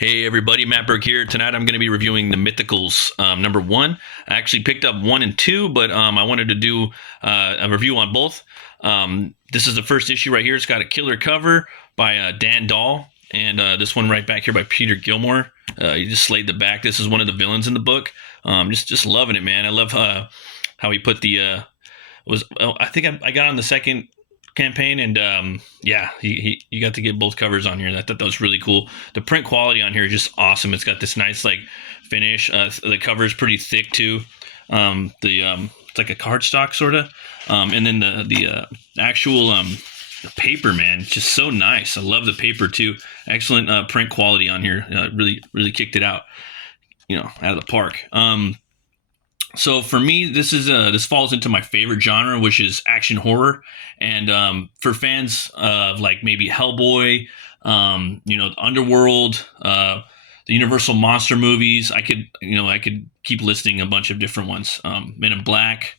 Hey everybody, Matt Burke here. Tonight I'm going to be reviewing the Mythicals. Number one, I actually picked up one and two, but I wanted to do a review on both. This is the first issue right here. It's got a killer cover by Dan Dahl, and this one right back here by Peter Gilmore. He just slayed the back. This is one of the villains in the book. Just loving it, man. I love how he put the was. Oh, I think I got on the second campaign, and yeah, he you got to get both covers on here. I thought that was really cool. The print quality on here is just awesome. It's got this nice like finish. The cover is pretty thick too. The It's like a cardstock sort of, and then the actual the paper, man, it's just so nice. I love the paper too. Excellent print quality on here. Really kicked it out, out of the park. So for me, this falls into my favorite genre, which is action horror. And for fans of like maybe Hellboy, Underworld, the Universal monster movies, I could keep listing a bunch of different ones. Men in Black.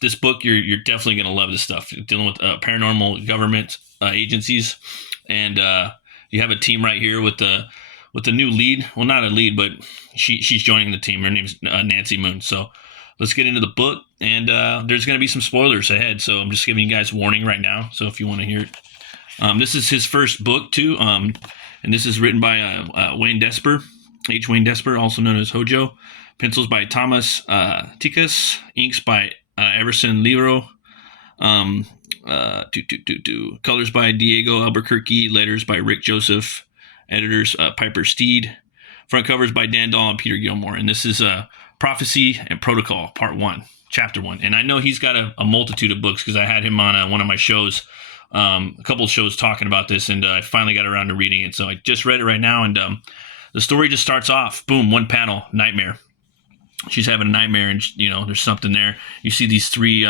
This book, you're definitely gonna love this stuff. Dealing with paranormal government agencies, and you have a team right here with the new lead. Well, not a lead, but she's joining the team. Her name's Nancy Moon. So let's get into the book. And there's going to be some spoilers ahead. So I'm just giving you guys warning right now. So if you want to hear it. This is his first book, too. And this is written by Wayne Desper, H. Wayne Desper, also known as Hojo. Pencils by Thomas Tikas. Inks by Everson Lero. Colors by Diego Albuquerque. Letters by Rick Joseph. Editors Piper Steed. Front covers by Dan Dahl and Peter Gilmore. And this is Prophecy and Protocol, Part 1, Chapter 1. And I know he's got a multitude of books because I had him on one of my shows, a couple of shows talking about this, and I finally got around to reading it. So I just read it right now, and the story just starts off, boom, one panel, nightmare. She's having a nightmare, and there's something there. You see these three,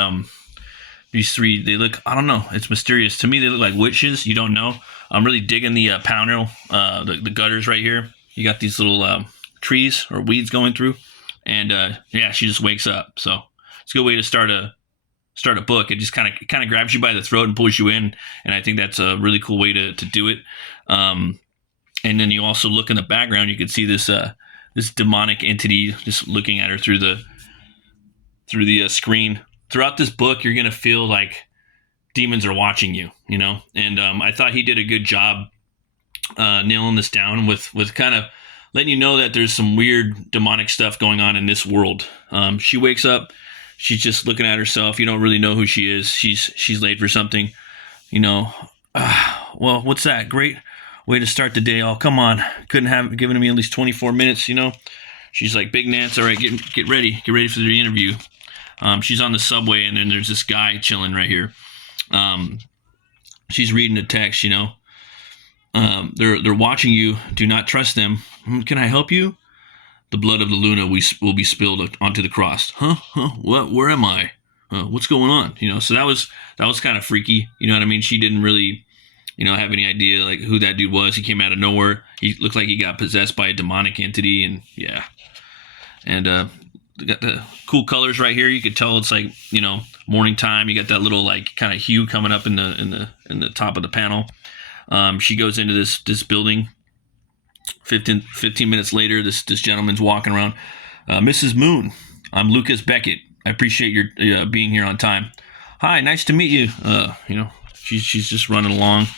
they look, I don't know, it's mysterious. To me, they look like witches. You don't know. I'm really digging the panel, the gutters right here. You got these little trees or weeds going through, and yeah, she just wakes up. So it's a good way to start a book. It just kind of grabs you by the throat and pulls you in, and I think that's a really cool way to do it. And then you also look in the background. You can see this demonic entity just looking at her through the screen. Throughout this book, you're gonna feel like demons are watching you, and I thought he did a good job nailing this down with kind of letting you know that there's some weird demonic stuff going on in this world. She wakes up, she's just looking at herself. You don't really know who she is. She's late for something, well, what's that? Great way to start the day. Oh, come on, couldn't have given me at least 24 minutes. She's like, Big Nance, all right, get ready for the interview. She's on the subway, and then there's this guy chilling right here. She's reading the text, they're watching you. Do not trust them. Can I help you? The blood of the Luna will be spilled onto the cross. Huh? What? Where am I? What's going on? So that was kind of freaky. You know what I mean? She didn't really, have any idea like who that dude was. He came out of nowhere. He looked like he got possessed by a demonic entity, and yeah. And got the cool colors right here. You could tell it's like, morning time. You got that little like kind of hue coming up in the top of the panel. She goes into this building. 15 minutes later, this gentleman's walking around. Mrs. Moon, I'm Lucas Beckett. I appreciate your being here on time. Hi, nice to meet you. She's just running along,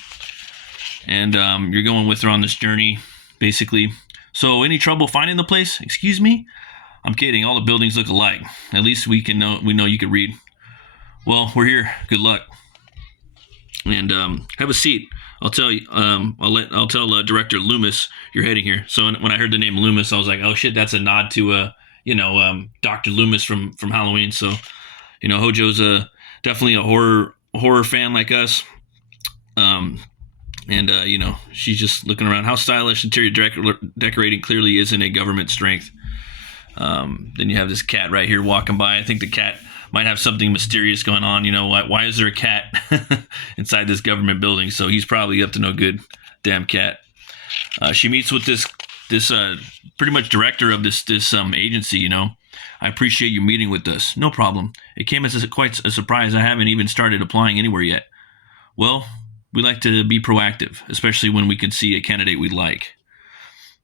and you're going with her on this journey, basically. So, any trouble finding the place? Excuse me? I'm kidding. All the buildings look alike. At least we know you can read. Well, we're here. Good luck. And have a seat. I'll tell you. I'll tell Director Loomis you're heading here. So when I heard the name Loomis, I was like, oh shit, that's a nod to Dr. Loomis from Halloween. So Hojo's definitely a horror fan like us. And she's just looking around. How stylish interior decorating clearly isn't a government strength. Then you have this cat right here walking by. I think the cat might have something mysterious going on. Why is there a cat inside this government building? So he's probably up to no good. Damn cat. She meets with this pretty much director of this agency. I appreciate you meeting with us. No problem. It came as quite a surprise. I haven't even started applying anywhere yet. Well, we like to be proactive, especially when we can see a candidate we like.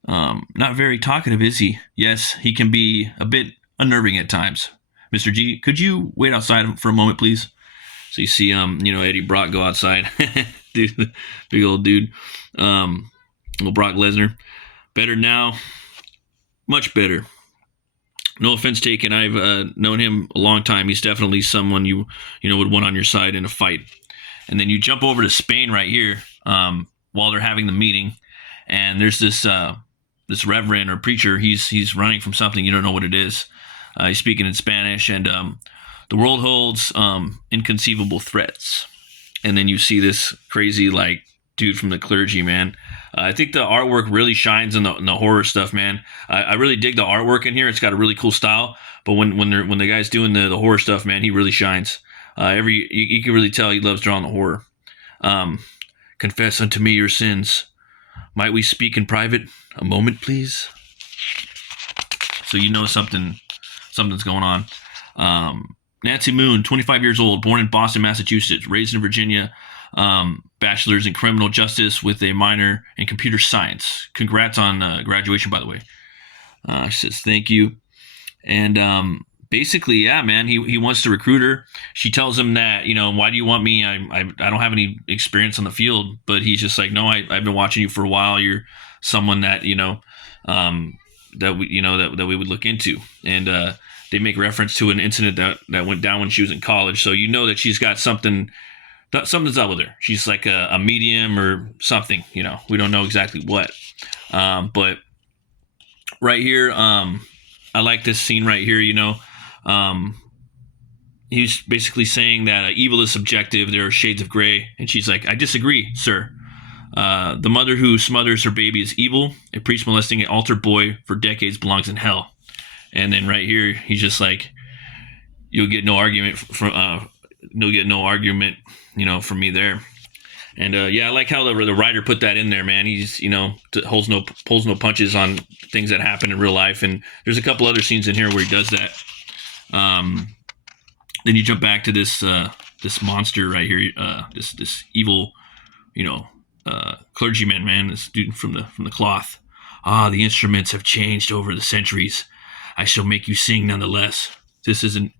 Not very talkative, is he? Yes, he can be a bit unnerving at times. Mr. G, could you wait outside for a moment, please? So you see, Eddie Brock go outside. Dude, big old dude. Little Brock Lesnar. Better now, much better. No offense taken. I've known him a long time. He's definitely someone you would want on your side in a fight. And then you jump over to Spain right here while they're having the meeting, and there's this reverend or preacher. He's running from something, you don't know what it is. He's speaking in Spanish, and the world holds inconceivable threats. And then you see this crazy like dude from the clergy, man. I think the artwork really shines in the horror stuff, man. I really dig the artwork in here. It's got a really cool style. But when the guy's doing the horror stuff, man, he really shines. You can really tell he loves drawing the horror. Confess unto me your sins. Might we speak in private? A moment, please. So you know something's going on. Nancy Moon, 25 years old, born in Boston, Massachusetts, raised in Virginia, bachelor's in criminal justice with a minor in computer science. Congrats on graduation, by the way. She says thank you. And basically, yeah, man, he wants to recruit her. She tells him that, why do you want me? I don't have any experience on the field. But he's just like, no, I've been watching you for a while. You're someone that, that we would look into. And they make reference to an incident that went down when she was in college. So you know that she's got something's up with her. She's like a medium or something, we don't know exactly what. But right here, I like this scene right here, he's basically saying that evil is subjective. There are shades of gray. And she's like, I disagree, sir. The mother who smothers her baby is evil. A priest molesting an altar boy for decades belongs in hell. And then right here, he's just like, you'll get no argument from me there. And I like how the writer put that in there, man. He's pulls no punches on things that happen in real life. And there's a couple other scenes in here where he does that. Then you jump back to this monster right here, this evil, clergyman, man, this dude from the cloth. Ah, the instruments have changed over the centuries. I shall make you sing nonetheless. This isn't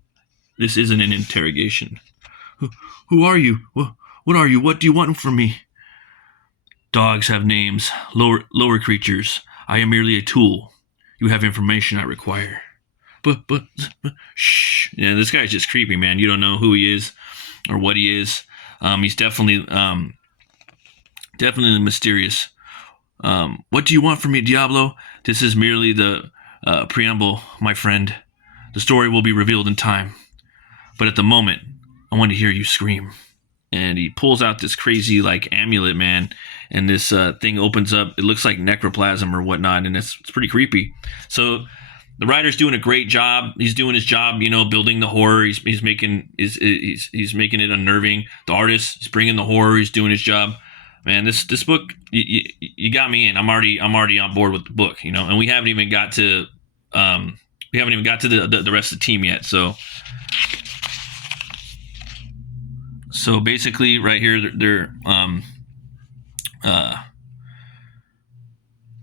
an interrogation. Who are you? What are you? What do you want from me? Dogs have names, lower creatures. I am merely a tool. You have information I require. But, shh. Yeah, this guy's just creepy, man. You don't know who he is or what he is. He's definitely mysterious. What do you want from me, Diablo? This is merely the preamble, my friend. The story will be revealed in time. But at the moment, I want to hear you scream. And he pulls out this crazy like amulet, man, and this thing opens up. It looks like necroplasm or whatnot, and it's pretty creepy. So the writer's doing a great job. He's doing his job, building the horror. He's making making it unnerving. The artist is bringing the horror. He's doing his job. Man, this book, you got me in. I'm already on board with the book, and we haven't even got to the rest of the team yet. So basically, right here, they're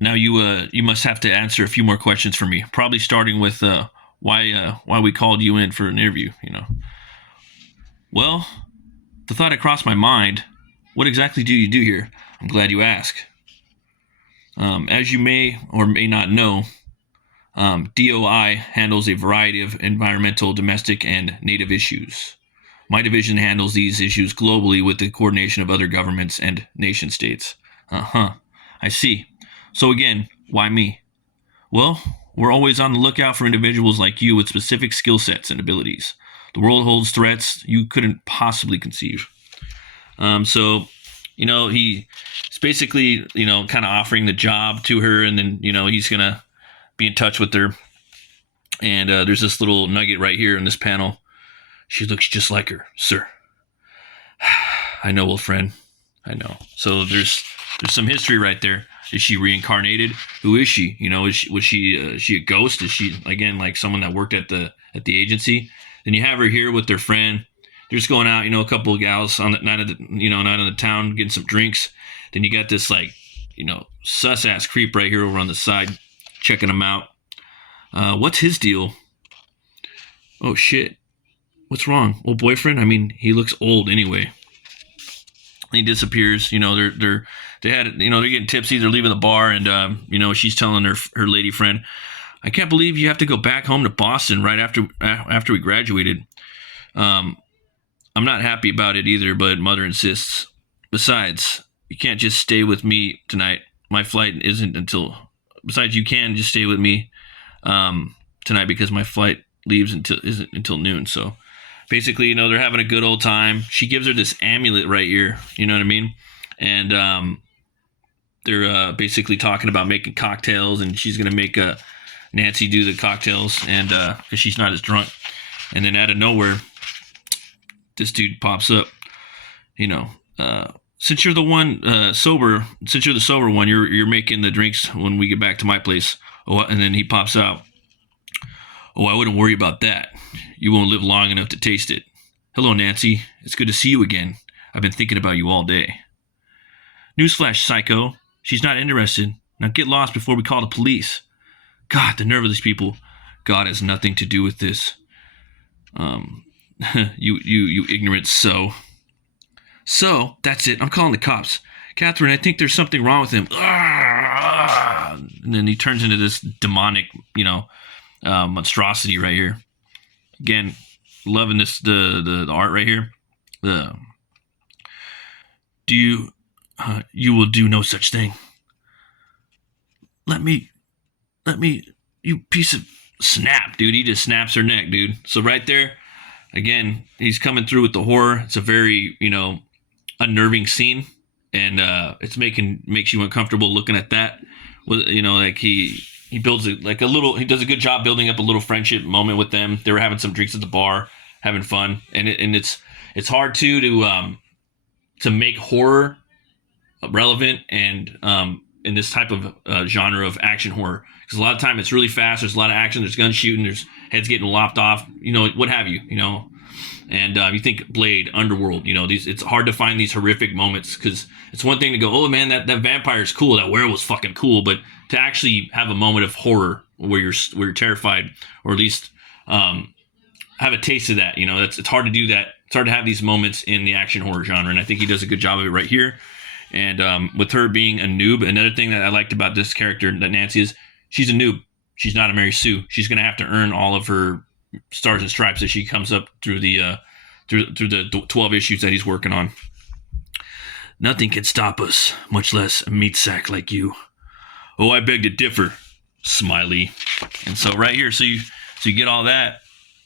now you must have to answer a few more questions for me. Probably starting with why we called you in for an interview. Well, the thought had crossed my mind. What exactly do you do here? I'm glad you asked. As you may or may not know, DOI handles a variety of environmental, domestic, and native issues. My division handles these issues globally with the coordination of other governments and nation states. I see. So again, why me? Well, we're always on the lookout for individuals like you with specific skill sets and abilities. The world holds threats you couldn't possibly conceive. So, he's basically, kind of offering the job to her, and then, he's going to be in touch with her. And there's this little nugget right here in this panel. She looks just like her, sir. I know, old friend. I know. So there's some history right there. Is she reincarnated? Who is she? Was she a ghost? Is she again like someone that worked at the agency? Then you have her here with their friend. They're just going out, a couple of gals on the night of the town getting some drinks. Then you got this like sus ass creep right here over on the side, checking him out. What's his deal? Oh shit, what's wrong? Old boyfriend? I mean, he looks old anyway. He disappears. They're getting tipsy. They're leaving the bar, and she's telling her lady friend, "I can't believe you have to go back home to Boston right after we graduated. Um, I'm not happy about it either, but mother insists. Besides, you can't just stay with me tonight. My flight isn't until. Besides, you can just stay with me tonight because my flight isn't until noon. So basically, they're having a good old time. She gives her this amulet right here. You know what I mean? And they're basically talking about making cocktails, and she's gonna make Nancy do the cocktails, and because she's not as drunk. And then out of nowhere, this dude pops up. Since you're the one sober, since you're the sober one, you're making the drinks when we get back to my place. Oh, and then he pops out. Oh, I wouldn't worry about that. You won't live long enough to taste it. Hello, Nancy. It's good to see you again. I've been thinking about you all day. Newsflash, psycho. She's not interested. Now get lost before we call the police. God, the nerve of these people. God has nothing to do with this. You ignorant so. So, that's it. I'm calling the cops. Catherine, I think there's something wrong with him. And then he turns into this demonic, monstrosity right here. Again, loving this the art right here. You will do no such thing. Let me, you piece of snap, dude. He just snaps her neck, dude. So right there, again, he's coming through with the horror. It's a very, unnerving scene, and makes you uncomfortable looking at that. Like he builds he does a good job building up a little friendship moment with them. They were having some drinks at the bar, having fun, and it's hard to make horror relevant and in this type of genre of action horror, because a lot of time it's really fast. There's a lot of action. There's gun shooting. There's heads getting lopped off. What have you. And you think Blade, Underworld, it's hard to find these horrific moments, because it's one thing to go, oh man, that vampire's cool, that werewolf's fucking cool, but to actually have a moment of horror where you're terrified, or at least have a taste of that, it's hard to do that. It's hard to have these moments in the action horror genre, and I think he does a good job of it right here. And with her being a noob, another thing that I liked about this character, that Nancy is, she's a noob. She's not a Mary Sue. She's going to have to earn all of her stars and stripes as she comes up through the 12 issues that he's working on. Nothing can stop us, much less a meat sack like you. Oh, I beg to differ, Smiley. And so right here, so you get all that,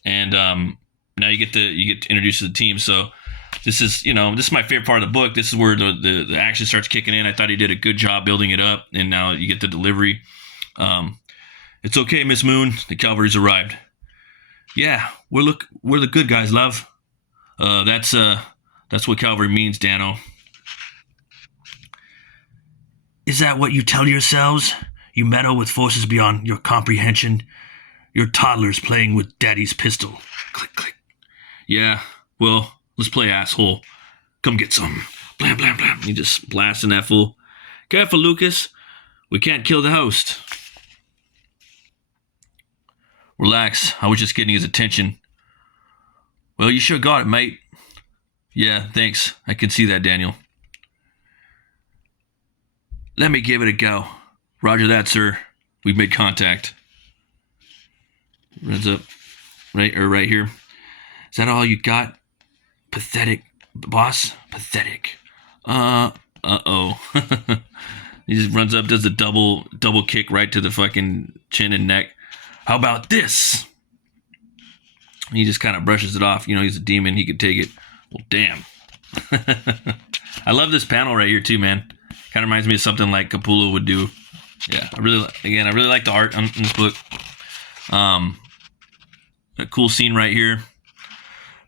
and now you get introduced to the team. So this is my favorite part of the book. This is where the action starts kicking in. I thought he did a good job building it up, and now you get the delivery. It's okay, Miss Moon. The cavalry's arrived. Yeah, we're the good guys, love. That's what cavalry means, Dano. Is that what you tell yourselves? You meddle with forces beyond your comprehension. You're toddlers playing with daddy's pistol. Click, click. Yeah, well, let's play asshole. Come get some. Blam, blam, blam. He just blasting that fool. Careful, Lucas. We can't kill the host. Relax. I was just getting his attention. Well, you sure got it, mate. Yeah, thanks. I can see that, Daniel. Let me give it a go. Roger that, sir. We've made contact. Runs up. Right here. Is that all you got? Pathetic, boss. Pathetic. Uh-oh. He just runs up, does a double kick right to the fucking chin and neck. How about this? He just kind of brushes it off. He's a demon. He could take it. Well, damn. I love this panel right here too, man. Kind of reminds me of something like Capullo would do. Yeah, I really like the art in this book. A cool scene right here.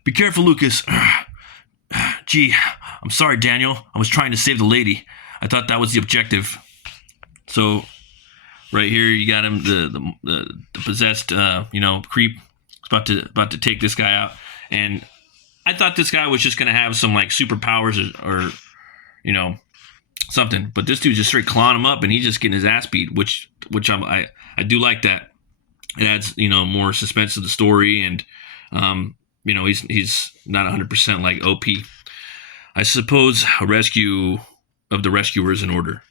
Be careful, Lucas. Gee, I'm sorry, Daniel. I was trying to save the lady. I thought that was the objective. So, right here, you got him, the possessed, creep. It's about to take this guy out, and I thought this guy was just gonna have some like superpowers or something. But this dude's just straight clawing him up, and he's just getting his ass beat, which I do like that. It adds, more suspense to the story, and he's not 100% like OP. I suppose a rescue of the rescuer is in order.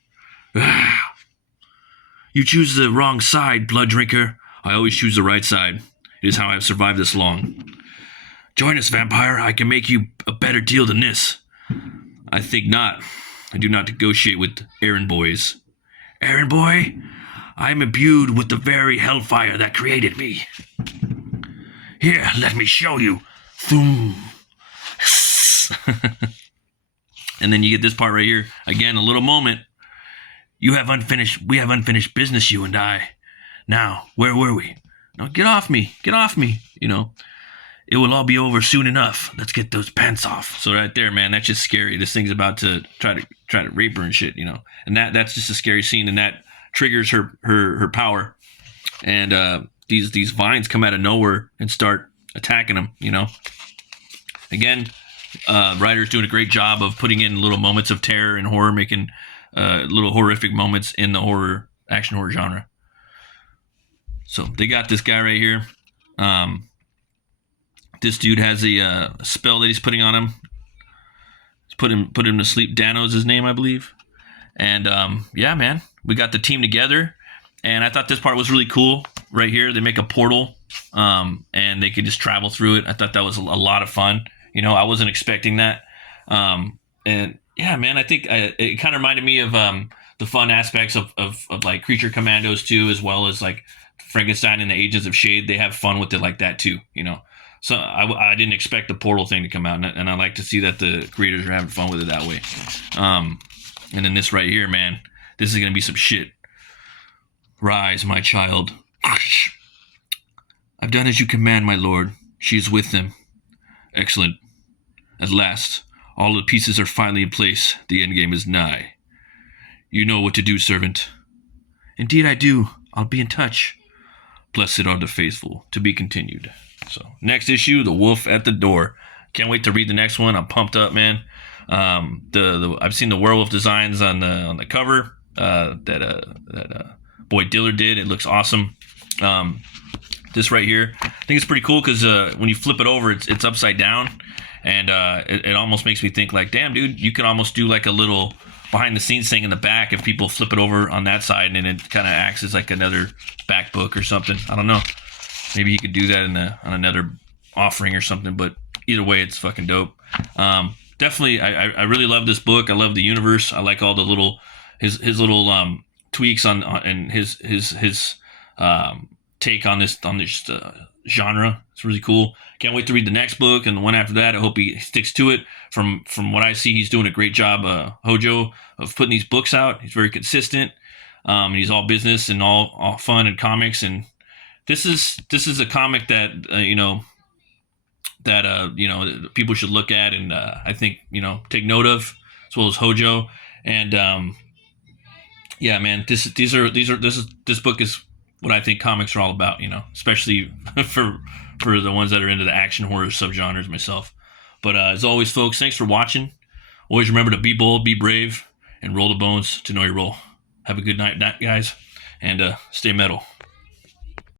You choose the wrong side, blood drinker. I always choose the right side. It is how I have survived this long. Join us, vampire. I can make you a better deal than this. I think not. I do not negotiate with errand boys. Errand boy? I am imbued with the very hellfire that created me. Here, let me show you. Thoom. And then you get this part right here. Again, a little moment. We have unfinished business, you and I. Now, where were we? Now, get off me. It will all be over soon enough. Let's get those pants off. So right there, man, that's just scary. This thing's about to try to rape her and shit, And that's just a scary scene, and that triggers her power. And these vines come out of nowhere and start attacking him, Again, writer's doing a great job of putting in little moments of terror and horror, making little horrific moments in the action horror genre. So they got this guy right here. This dude has a spell that he's putting on him. He's put him to sleep. Dano's his name, I believe. And yeah, man, we got the team together. And I thought this part was really cool. Right here, they make a portal, and they could just travel through it. I thought that was a lot of fun. I wasn't expecting that. And yeah, man, I think it kind of reminded me of the fun aspects of like Creature Commandos too, as well as like Frankenstein and the Agents of Shade. They have fun with it like that too, So I didn't expect the portal thing to come out, and I like to see that the creators are having fun with it that way. And then this right here, man, this is gonna be some shit. Rise, my child. I've done as you command, my lord. She is with them. Excellent. At last, all the pieces are finally in place. The endgame is nigh. You know what to do, servant. Indeed I do. I'll be in touch. Blessed are the faithful. To be continued. So, next issue, The Wolf at the Door. Can't wait to read the next one. I'm pumped up, man. I've seen the werewolf designs on the cover that Boy Diller did. It looks awesome. This right here, I think it's pretty cool because when you flip it over, it's upside down, and it almost makes me think like, damn, dude, you can almost do like a little behind the scenes thing in the back if people flip it over on that side, and it kind of acts as like another back book or something. I don't know. Maybe you could do that on another offering or something. But either way, it's fucking dope. Definitely, I really love this book. I love the universe. I like all the little his little tweaks on and his take on this genre. It's really cool. Can't wait to read the next book and the one after that. I hope he sticks to it. From what I see, he's doing a great job, Hojo, of putting these books out. He's very consistent. He's all business and all fun and comics. And this is a comic that people should look at and I think take note of, as well as Hojo. And yeah, man, this book is what I think comics are all about, especially for the ones that are into the action horror subgenres myself. But as always, folks, thanks for watching. Always remember to be bold, be brave, and roll the bones to know your role. Have a good night, guys, and stay metal.